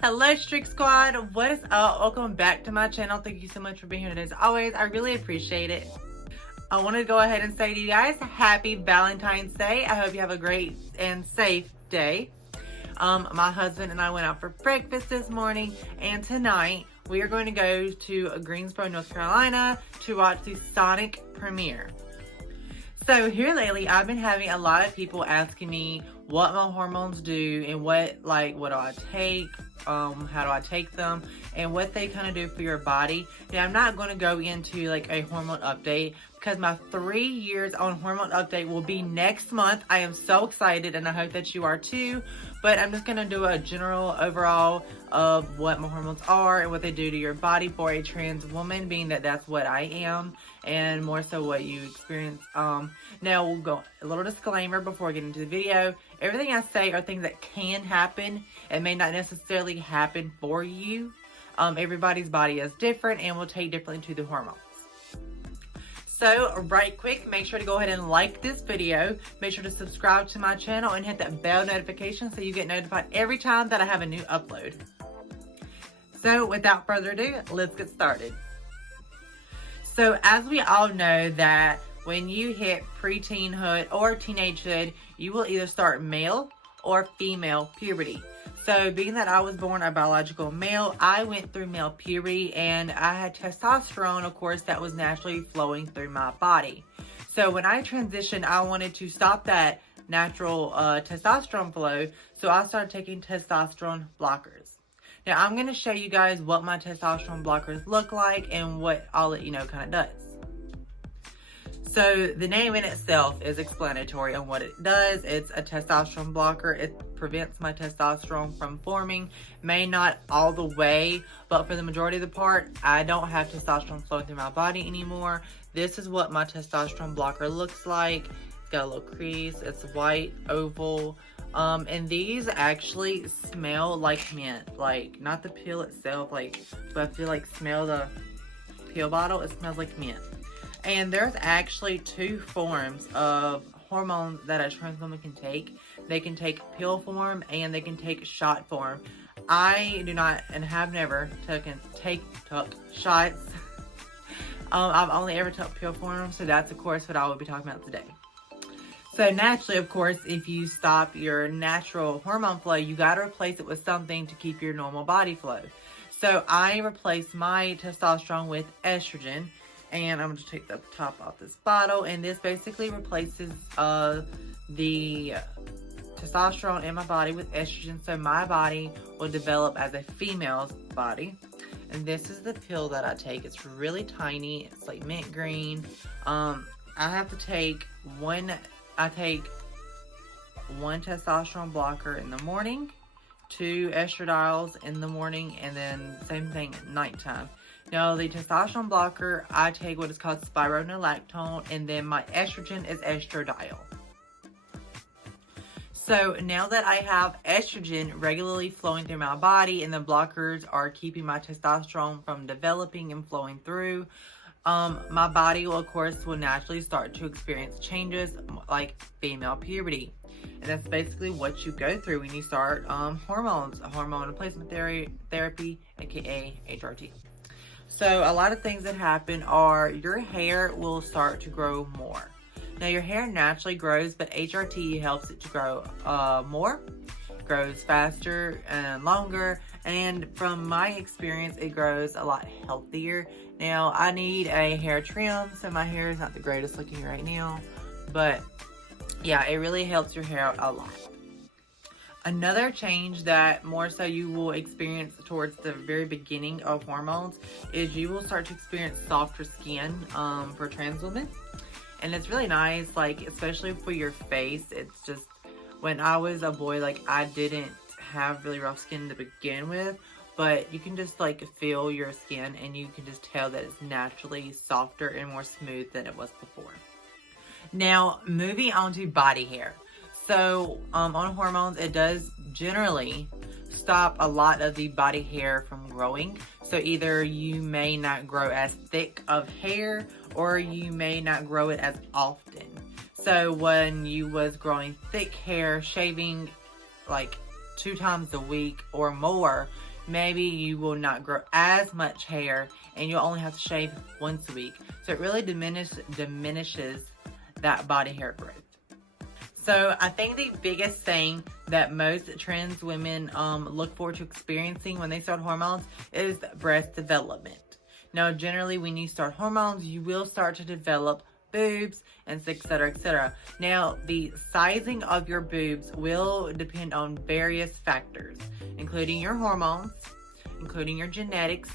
Hello Strick Squad, what is up? Welcome back to my channel. Thank you so much for being here today. As always, I really appreciate it. I want to go ahead and say to you guys, happy Valentine's Day. I hope you have a great and safe day. My husband and I went out for breakfast this morning, and tonight we are going to go to Greensboro, North Carolina to watch the Sonic premiere. So here lately, I've been having a lot of people asking me what my hormones do and what do I take, how do I take them, and what they kind of do for your body. Now, I'm not going to go into like a hormone update because my 3 years on hormone update will be next month. I am so excited, and I hope that you are too. But I'm just going to do a general overall of what my hormones are and what they do to your body for a trans woman, being that that's what I am, and more so what you experience. Now we'll go a little disclaimer before getting into the video. Everything I say are things that can happen and may not necessarily happen for you. Everybody's body is different and will take differently to the hormones. So right quick, make sure to go ahead and like this video. Make sure to subscribe to my channel and hit that bell notification so you get notified every time that I have a new upload. So without further ado, let's get started. So as we all know that when you hit preteenhood or teenagehood, you will either start male or female puberty. So being that I was born a biological male, I went through male puberty, and I had testosterone, of course, that was naturally flowing through my body. So when I transitioned, I wanted to stop that natural testosterone flow, so I started taking testosterone blockers. Now I'm going to show you guys what my testosterone blockers look like and what all it kind of does. So the name in itself is explanatory on what it does. It's a testosterone blocker. It prevents my testosterone from forming. May not all the way, but for the majority of the part, I don't have testosterone flowing through my body anymore. This is what my testosterone blocker looks like. It's got a little crease. It's white, oval. And these actually smell like mint. Like, not the pill itself, but I feel like smell the pill bottle. It smells like mint. And there's actually 2 forms of hormones that a trans woman can take. They can take pill form and they can take shot form. I do not and have never took shots. I've only ever took pill form, so that's of course what I will be talking about today. So naturally, of course, if you stop your natural hormone flow, you got to replace it with something to keep your normal body flow. So I replaced my testosterone with estrogen. And I'm going to take the top off this bottle. And this basically replaces the testosterone in my body with estrogen. So my body will develop as a female's body. And this is the pill that I take. It's really tiny. It's like mint green. I have to take I take one testosterone blocker in the morning, 2 estradiols in the morning, and then same thing at nighttime. Now, the testosterone blocker, I take what is called spironolactone, and then my estrogen is estradiol. So now that I have estrogen regularly flowing through my body and the blockers are keeping my testosterone from developing and flowing through, my body will, of course, naturally start to experience changes like female puberty. And that's basically what you go through when you start hormone replacement therapy, aka HRT. So a lot of things that happen are your hair will start to grow more. Now your hair naturally grows, but HRT helps it to grow more, grows faster and longer. And from my experience, it grows a lot healthier. Now I need a hair trim, so my hair is not the greatest looking right now, but yeah, it really helps your hair out a lot. Another change that more so you will experience towards the very beginning of hormones is you will start to experience softer skin for trans women. And it's really nice, especially for your face. It's just, when I was a boy, I didn't have really rough skin to begin with, but you can just feel your skin and you can just tell that it's naturally softer and more smooth than it was before. Now, moving on to body hair. So on hormones, it does generally stop a lot of the body hair from growing. So either you may not grow as thick of hair or you may not grow it as often. So when you was growing thick hair, shaving 2 times a week or more, maybe you will not grow as much hair and you'll only have to shave once a week. So it really diminishes that body hair growth. So I think the biggest thing that most trans women look forward to experiencing when they start hormones is breast development. Now, generally, when you start hormones, you will start to develop boobs and etc, etc. Now, the sizing of your boobs will depend on various factors, including your hormones, including your genetics,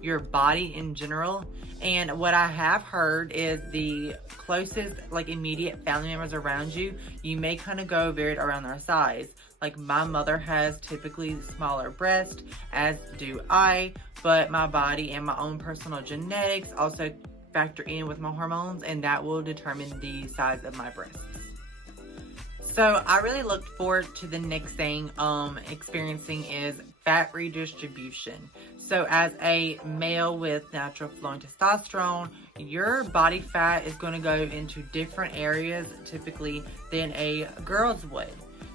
your body in general. And what I have heard is the closest, like, immediate family members around you, you may kind of go varied around their size. Like, my mother has typically smaller breasts, as do I, but my body and my own personal genetics also factor in with my hormones, and that will determine the size of my breasts. So I really look forward to the next thing experiencing is fat redistribution. So as a male with natural flowing testosterone, your body fat is going to go into different areas typically than a girl's would.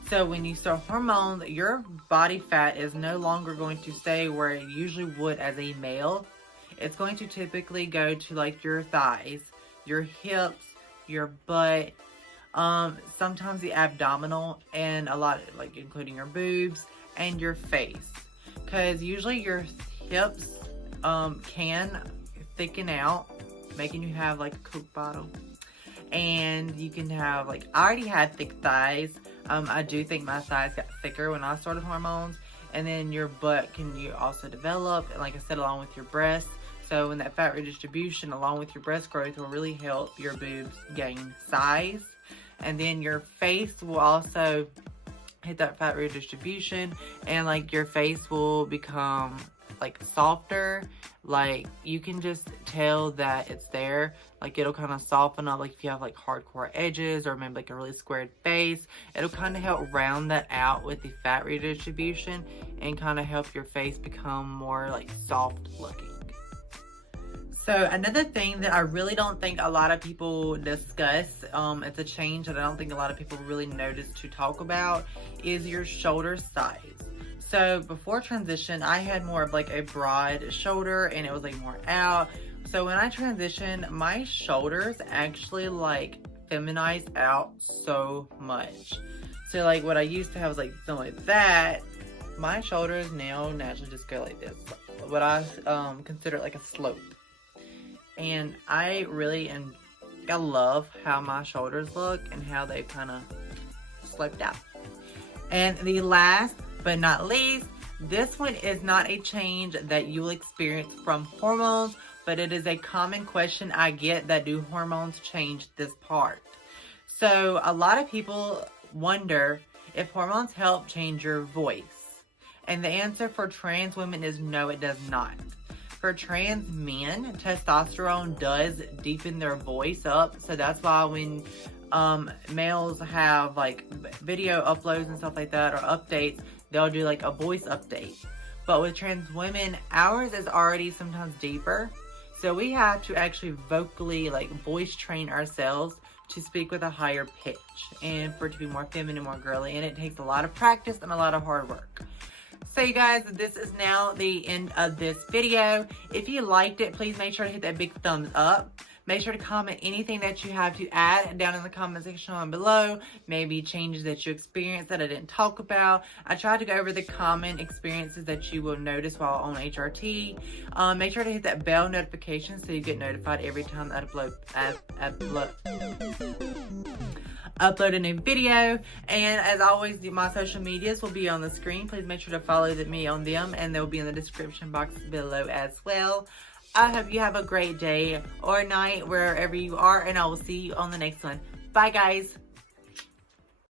So when you start hormones, your body fat is no longer going to stay where it usually would as a male. It's going to typically go to like your thighs, your hips, your butt, sometimes the abdominal, and a lot, like, including your boobs and your face. Because usually your hips can thicken out, making you have like a Coke bottle. And you can have, like, I already had thick thighs. I do think my thighs got thicker when I started hormones. And then your butt can you also develop, and like I said, along with your breasts. So when that fat redistribution along with your breast growth will really help your boobs gain size. And then your face will also hit that fat redistribution, and like your face will become like softer. Like, you can just tell that it's there. Like, it'll kind of soften up. Like, if you have like hardcore edges or maybe like a really squared face, it'll kind of help round that out with the fat redistribution and kind of help your face become more like soft looking. So another thing that I really don't think a lot of people discuss, it's a change that I don't think a lot of people really notice to talk about, is your shoulder size. So before transition, I had more of like a broad shoulder and it was like more out. So when I transitioned, my shoulders actually like feminized out so much. So like what I used to have was like something like that. My shoulders now naturally just go like this. What I consider like a slope. And I really I love how my shoulders look and how they kind of sloped out. And the last but not least, this one is not a change that you'll experience from hormones, but it is a common question I get, that do hormones change this part? So a lot of people wonder if hormones help change your voice. And the answer for trans women is no, it does not. For trans men, testosterone does deepen their voice up. So that's why when males have like video uploads and stuff like that, or updates, they'll do like a voice update. But with trans women, ours is already sometimes deeper. So we have to actually vocally like voice train ourselves to speak with a higher pitch and for it to be more feminine, more girly. And it takes a lot of practice and a lot of hard work. So you guys, this is now the end of this video. If you liked it, please make sure to hit that big thumbs up. Make sure to comment anything that you have to add down in the comment section down below. Maybe changes that you experienced that I didn't talk about. I tried to go over the common experiences that you will notice while on HRT. Make sure to hit that bell notification so you get notified every time I upload a new video. And as always, my social medias will be on the screen. Please make sure to follow me on them, and they'll be in the description box below as well. I hope you have a great day or night wherever you are, and I will see you on the next one. Bye, guys.